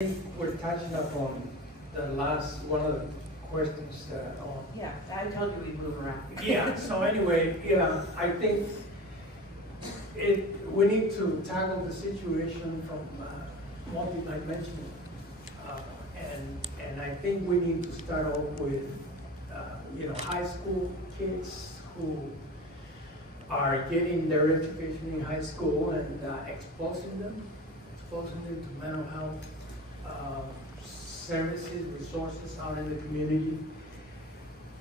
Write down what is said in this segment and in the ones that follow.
We're touching upon the last one of the questions on. Yeah, I told you we'd move around. Yeah. So anyway, yeah, I think we need to tackle the situation from multi-dimensional, and I think we need to start off with high school kids who are getting their education in high school and exposing them to mental health services, resources out in the community.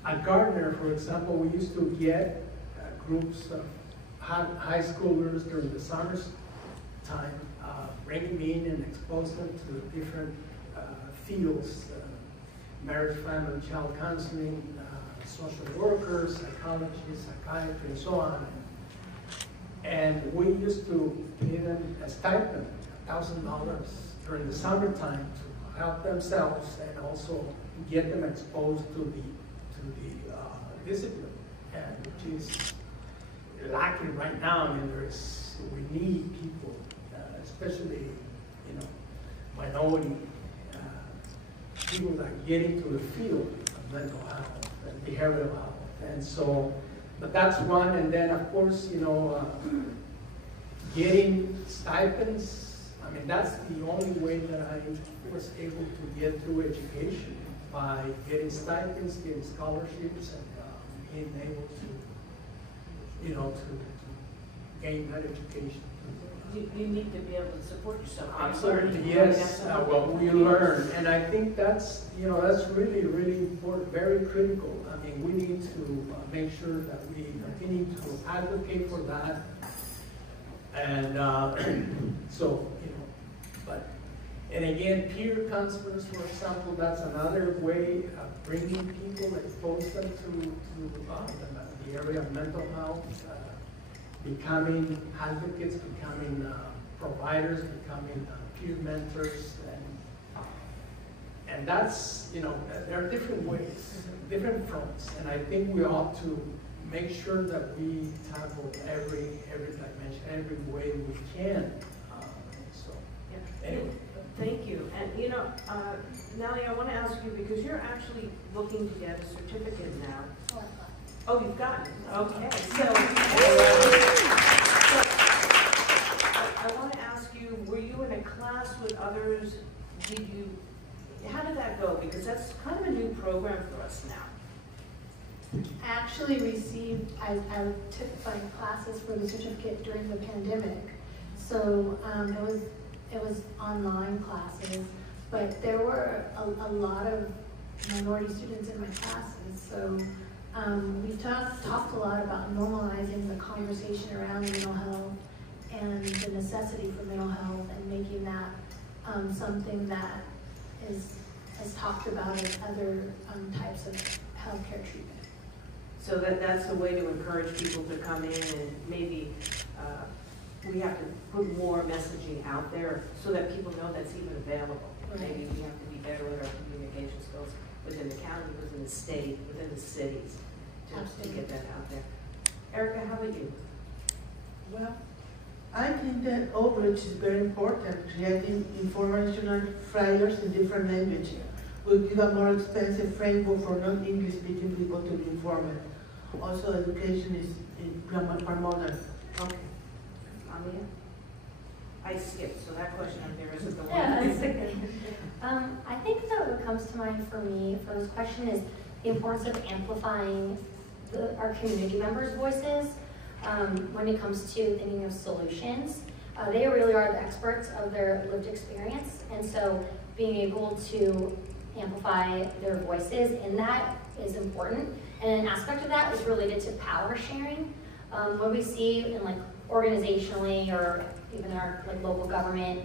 At Gardner, for example, we used to get groups of high schoolers during the summer time, bring them in and expose them to different fields, marriage, family, child counseling, social workers, psychologists, psychiatry, and so on. And we used to pay them a stipend, $1,000 during the summertime to help themselves and also get them exposed to the discipline, and which is lacking right now. I mean, we need people, especially minority people that get into the field of mental health and behavioral health, and so. But that's one, and then of course getting stipends. I mean, that's the only way that I was able to get through education, by getting stipends, getting scholarships, and being able to gain that education. You need to be able to support yourself. Absolutely, yes. Well, we learn, and I think that's really, really important, very critical. I mean, we need to make sure that we continue to advocate for that, and and again, peer counselors, for example, that's another way of bringing people, expose them to the area of mental health, becoming advocates, becoming providers, becoming peer mentors, and that's, there are different ways, different fronts, and I think we ought to make sure that we tackle every dimension, every way we can. Anyway. Thank you. And Naliah, I want to ask you, because you're actually looking to get a certificate now. Oh, you've gotten it. Okay. So I want to ask you, were you in a class with others? How did that go? Because that's kind of a new program for us now. I actually I took my classes for the certificate during the pandemic. So it was online classes, but there were a lot of minority students in my classes. So we talked a lot about normalizing the conversation around mental health and the necessity for mental health, and making that something that is talked about in other types of healthcare treatment. So that's a way to encourage people to come in, and maybe we have to put more messaging out there so that people know that's even available. Right. Maybe we have to be better with our communication skills within the county, within the state, within the cities to get that out there. Erika, how about you? Well, I think that outreach is very important. Creating informational flyers in different languages will give a more expensive framework for non-English speaking people to be informed. Also, education is promoted. Okay. Amia? I skipped, so that question up there isn't the one. Yeah, that's okay. I think that what comes to mind for me for this question is the importance of amplifying our community members' voices when it comes to thinking of solutions. They really are the experts of their lived experience, and so being able to amplify their voices in that is important. And an aspect of that is related to power sharing. What we see in organizationally, or even our local government,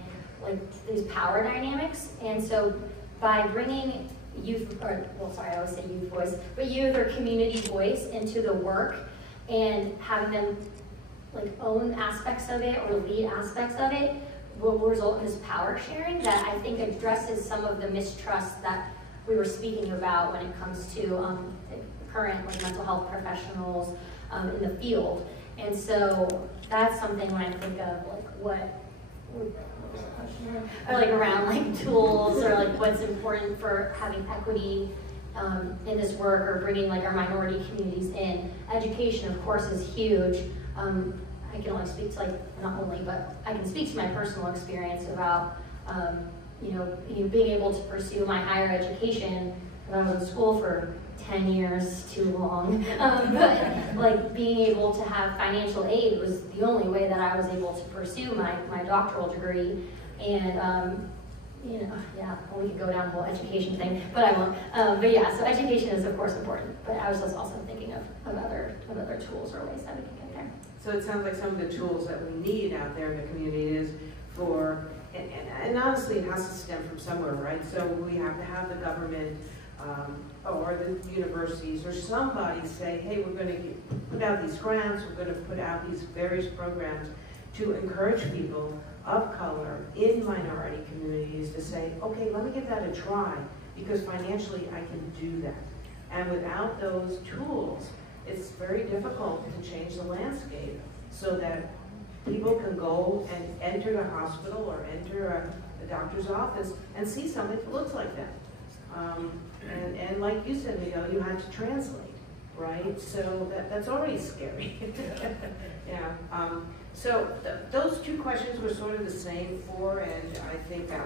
these power dynamics. And so by bringing youth, I always say youth voice, but youth or community voice into the work, and having them own aspects of it or lead aspects of it, will result in this power sharing that I think addresses some of the mistrust that we were speaking about when it comes to current mental health professionals in the field. And so that's something when I think of what was the question? Or like around like tools or like what's important for having equity in this work or bringing like our minority communities in. Education, of course, is huge. I can only speak to like, not only, but I can speak to my personal experience about, being able to pursue my higher education. I was in school for 10 years, too long, but like being able to have financial aid was the only way that I was able to pursue my doctoral degree. And, we could go down the whole education thing, but I won't. But yeah, so education is of course important, but I was just also thinking of other tools or ways that we can get there. So it sounds like some of the tools that we need out there in the community is for, and honestly it has to stem from somewhere, right? So we have to have the government or the universities or somebody say, hey, we're going to put out these grants, we're going to put out these various programs to encourage people of color in minority communities to say, okay, let me give that a try because financially I can do that. And without those tools, it's very difficult to change the landscape so that people can go and enter the hospital or enter a doctor's office and see something that looks like that. And like you said, Miguel, you had to translate, right? So that's already scary. Yeah. So those two questions were sort of the same for, and I think that